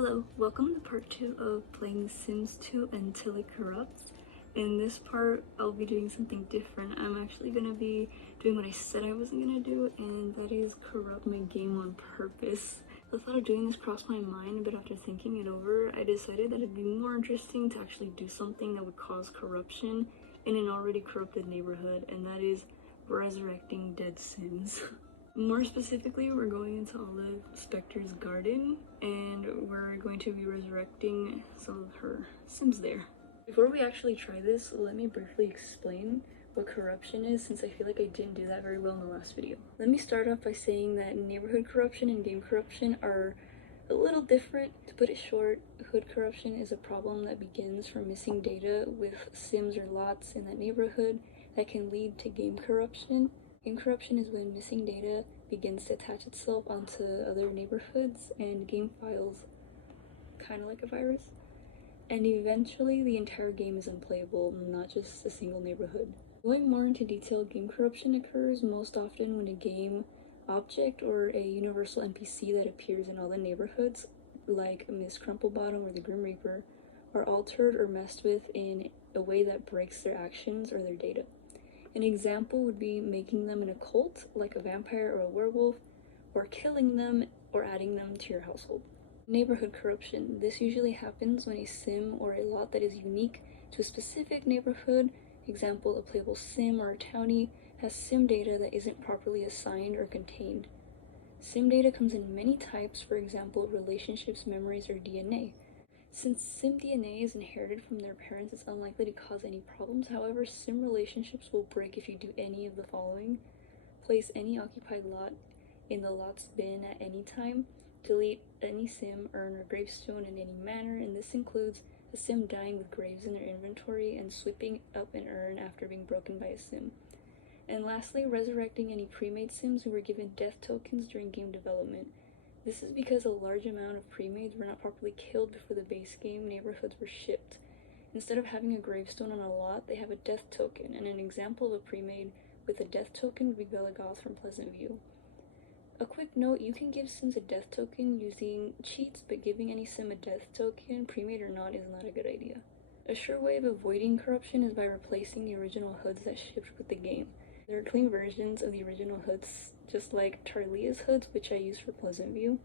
Hello, welcome to part 2 of playing Sims 2 Until It Corrupts. In this part, I'll be doing something different. I'm actually going to be doing what I said I wasn't going to do, and that is corrupt my game on purpose. The thought of doing this crossed my mind, but after thinking it over, I decided that it'd be more interesting to actually do something that would cause corruption in an already corrupted neighborhood, and that is resurrecting dead Sims. More specifically, we're going into Olive Specter's garden, and we're going to be resurrecting some of her Sims there. Before we actually try this, let me briefly explain what corruption is, since I feel like I didn't do that very well in the last video. Let me start off by saying that neighborhood corruption and game corruption are a little different. To put it short, hood corruption is a problem that begins from missing data with Sims or lots in that neighborhood that can lead to game corruption. Game corruption is when missing data begins to attach itself onto other neighborhoods and game files, kind of like a virus, and eventually the entire game is unplayable, not just a single neighborhood. Going more into detail, game corruption occurs most often when a game object or a universal NPC that appears in all the neighborhoods, like Miss Crumplebottom or the Grim Reaper, are altered or messed with in a way that breaks their actions or their data. An example would be making them in a cult, like a vampire or a werewolf, or killing them or adding them to your household. Neighborhood corruption. This usually happens when a sim or a lot that is unique to a specific neighborhood, example a playable sim or a townie, has sim data that isn't properly assigned or contained. Sim data comes in many types, for example relationships, memories, or DNA. Since sim DNA is inherited from their parents, it's unlikely to cause any problems. However, sim relationships will break if you do any of the following: place any occupied lot in the lot's bin at any time, delete any sim, urn, or gravestone in any manner, and this includes a sim dying with graves in their inventory and sweeping up an urn after being broken by a sim. And lastly, resurrecting any pre-made sims who were given death tokens during game development. This is because a large amount of pre-mades were not properly killed before the base game neighborhoods were shipped. Instead of having a gravestone on a lot, they have a death token, and an example of a pre-made with a death token would be Belagoth from Pleasant View. A quick note, you can give sims a death token using cheats, but giving any sim a death token, pre-made or not, is not a good idea. A sure way of avoiding corruption is by replacing the original hoods that shipped with the game. There are clean versions of the original hoods, just like Tarlia's hoods, which I use for Pleasant View.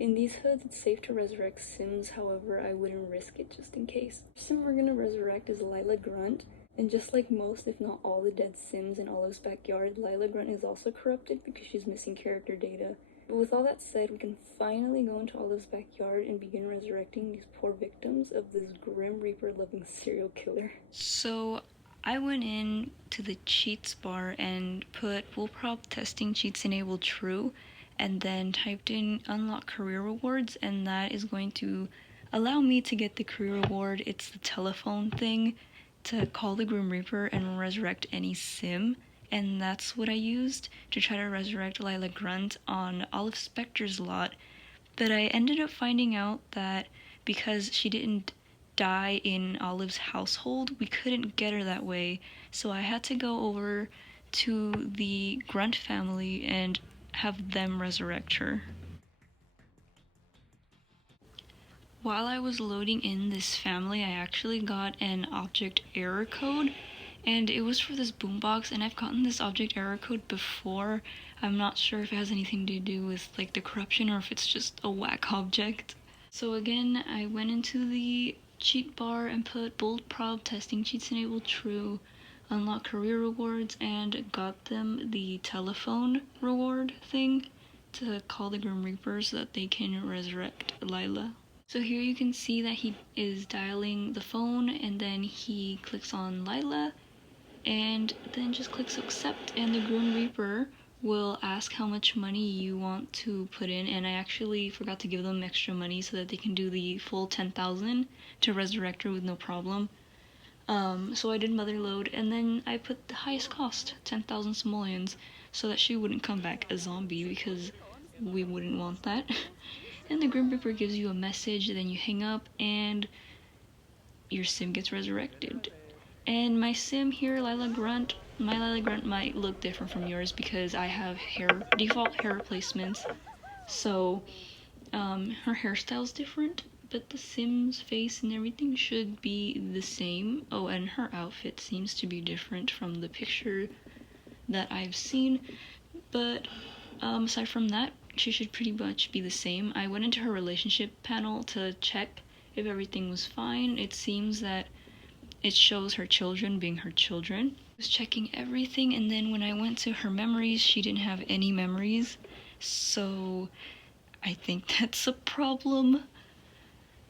In these hoods, it's safe to resurrect sims, however, I wouldn't risk it just in case. The sim we're gonna resurrect is Lila Grunt, and just like most, if not all, the dead sims in Olive's backyard, Lila Grunt is also corrupted because she's missing character data. But with all that said, we can finally go into Olive's backyard and begin resurrecting these poor victims of this Grim Reaper-loving serial killer. So I went in to the cheats bar and put full prop testing cheats enable true, and then typed in unlock career rewards, and that is going to allow me to get the career reward. It's the telephone thing to call the Grim Reaper and resurrect any sim, and that's what I used to try to resurrect Lila Grunt on Olive Specter's lot. But I ended up finding out that because she didn't die in Olive's household, we couldn't get her that way, so I had to go over to the Grunt family and have them resurrect her. While I was loading in this family, I actually got an object error code, and it was for this boombox, and I've gotten this object error code before. I'm not sure if it has anything to do with like the corruption or if it's just a whack object. So again, I went into the cheat bar and put bold prob testing cheats enable true, unlock career rewards, and got them the telephone reward thing to call the Grim Reaper so that they can resurrect Lila. So here you can see that he is dialing the phone, and then he clicks on Lila and then just clicks accept, and the Grim Reaper will ask how much money you want to put in, and I actually forgot to give them extra money so that they can do the full 10,000 to resurrect her with no problem. So I did mother load, and then I put the highest cost, 10,000 simoleons, so that she wouldn't come back a zombie, because we wouldn't want that. And the Grim Reaper gives you a message, then you hang up, and your sim gets resurrected. And my sim here, Lila Grunt, my Lila Grunt might look different from yours because I have default hair replacements. So her hairstyle's different, but the Sims face and everything should be the same. Oh, and her outfit seems to be different from the picture that I've seen, but aside from that, she should pretty much be the same. I went into her relationship panel to check if everything was fine. It seems that it shows her children being her children. I was checking everything, and then when I went to her memories, she didn't have any memories, so I think that's a problem.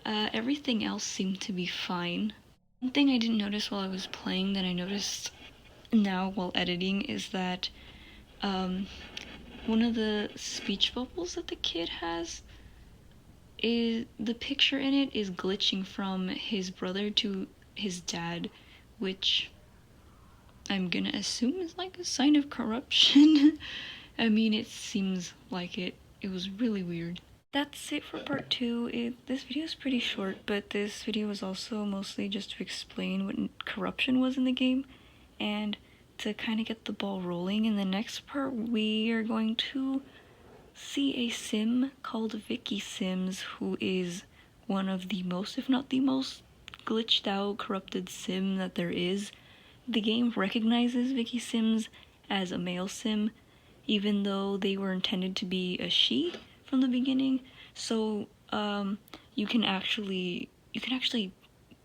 Everything else seemed to be fine. One thing I didn't notice while I was playing that I noticed now while editing is that one of the speech bubbles that the kid has, is the picture in it is glitching from his brother to his dad, which I'm gonna assume is like a sign of corruption. I mean, it seems like it. It was really weird. That's it for part 2. This video is pretty short, but this video was also mostly just to explain what corruption was in the game and to kind of get the ball rolling. In the next part, we are going to see a sim called Vicky Sims, who is one of the most, if not the most, glitched out, corrupted sim that there is. The game recognizes Vicky Sims as a male sim, even though they were intended to be a she from the beginning. So you can actually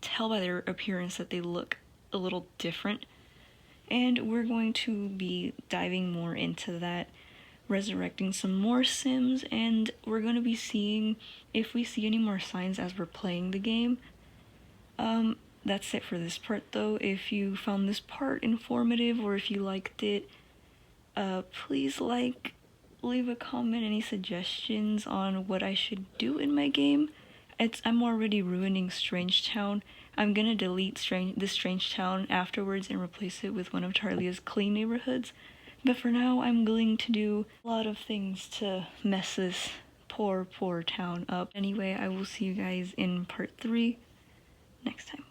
tell by their appearance that they look a little different. And we're going to be diving more into that, resurrecting some more Sims, and we're going to be seeing if we see any more signs as we're playing the game. That's it for this part though. If you found this part informative or if you liked it, please leave a comment, any suggestions on what I should do in my game. I'm already ruining Strange Town. I'm gonna delete this Strange Town afterwards and replace it with one of Tarlia's clean neighborhoods. But for now, I'm going to do a lot of things to mess this poor town up. Anyway, I will see you guys in part 3 next time.